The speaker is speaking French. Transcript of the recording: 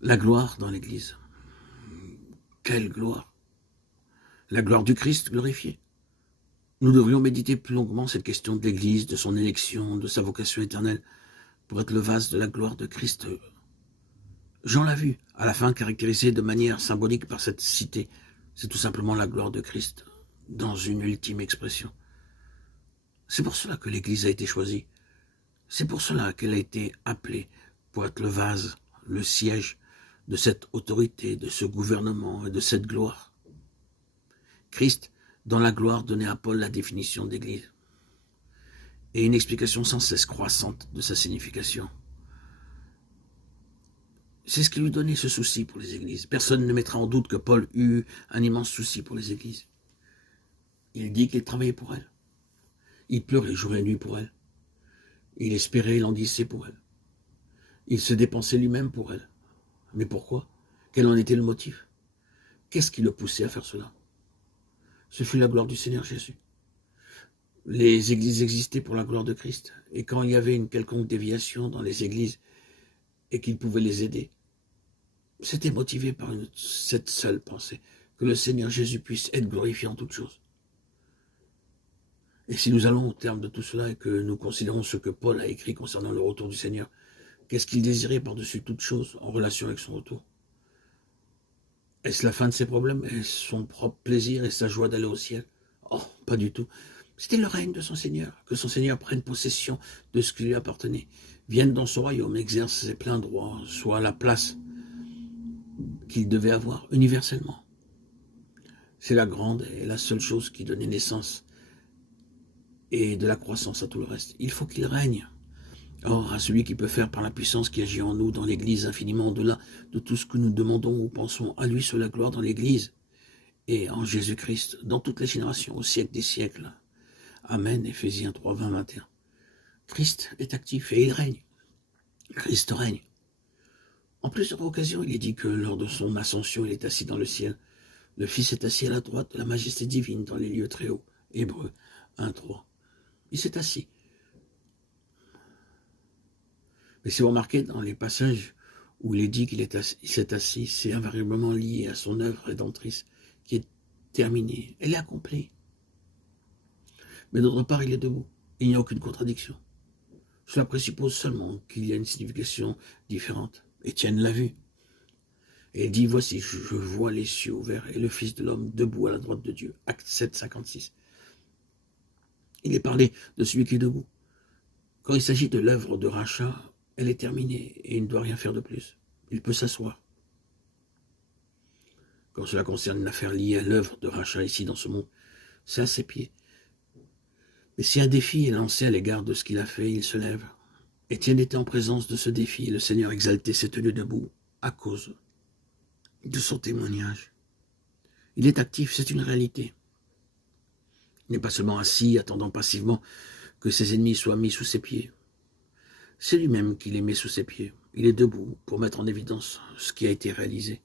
La gloire dans l'Église. Quelle gloire! La gloire du Christ glorifié. Nous devrions méditer plus longuement cette question de l'Église, de son élection, de sa vocation éternelle, pour être le vase de la gloire de Christ. Jean l'a vu, à la fin caractérisé de manière symbolique par cette cité. C'est tout simplement la gloire de Christ, dans une ultime expression. C'est pour cela que l'Église a été choisie. C'est pour cela qu'elle a été appelée pour être le vase, le siège de cette autorité, de ce gouvernement et de cette gloire. Christ, dans la gloire, donnait à Paul la définition d'Église et une explication sans cesse croissante de sa signification. C'est ce qui lui donnait ce souci pour les églises. Personne ne mettra en doute que Paul eut un immense souci pour les églises. Il dit qu'il travaillait pour elles. Il pleurait jour et nuit pour elles. Il espérait et languissait pour elles. Il se dépensait lui-même pour elles. Mais pourquoi? Quel en était le motif? Qu'est-ce qui le poussait à faire cela? Ce fut la gloire du Seigneur Jésus. Les églises existaient pour la gloire de Christ. Et quand il y avait une quelconque déviation dans les églises et qu'il pouvait les aider, c'était motivé par cette seule pensée, que le Seigneur Jésus puisse être glorifié en toutes choses. Et si nous allons au terme de tout cela et que nous considérons ce que Paul a écrit concernant le retour du Seigneur, qu'est-ce qu'il désirait par-dessus toute chose en relation avec son retour? Est-ce la fin de ses problèmes? Est-ce son propre plaisir et sa joie d'aller au ciel? Oh, pas du tout. C'était le règne de son Seigneur, que son Seigneur prenne possession de ce qui lui appartenait, vienne dans son royaume, exerce ses pleins droits, soit la place qu'il devait avoir universellement. C'est la grande et la seule chose qui donnait naissance et de la croissance à tout le reste. Il faut qu'il règne. Or, à celui qui peut faire par la puissance qui agit en nous dans l'Église infiniment au-delà de tout ce que nous demandons ou pensons, à lui soit la gloire dans l'Église et en Jésus-Christ, dans toutes les générations, au siècle des siècles. Amen, Éphésiens 3, 20, 21. Christ est actif et il règne. Christ règne. En plusieurs occasions, il est dit que lors de son ascension, il est assis dans le ciel. Le Fils est assis à la droite de la majesté divine dans les lieux très hauts. Hébreux 1, 3. Il s'est assis. Mais si vous remarquez dans les passages où il est dit qu'il s'est assis, c'est invariablement lié à son œuvre rédemptrice qui est terminée. Elle est accomplie. Mais d'autre part, il est debout. Il n'y a aucune contradiction. Cela présuppose seulement qu'il y a une signification différente. Étienne l'a vu. Et il dit, voici, je vois les cieux ouverts et le Fils de l'homme debout à la droite de Dieu. Acte 7, 56. Il est parlé de celui qui est debout. Quand il s'agit de l'œuvre de rachat, elle est terminée et il ne doit rien faire de plus. Il peut s'asseoir. Quand cela concerne une affaire liée à l'œuvre de rachat ici dans ce monde, c'est à ses pieds. Mais si un défi est lancé à l'égard de ce qu'il a fait, il se lève. Étienne était en présence de ce défi et le Seigneur exalté s'est tenu debout à cause de son témoignage. Il est actif, c'est une réalité. Il n'est pas seulement assis, attendant passivement que ses ennemis soient mis sous ses pieds. C'est lui-même qui les met sous ses pieds. Il est debout pour mettre en évidence ce qui a été réalisé.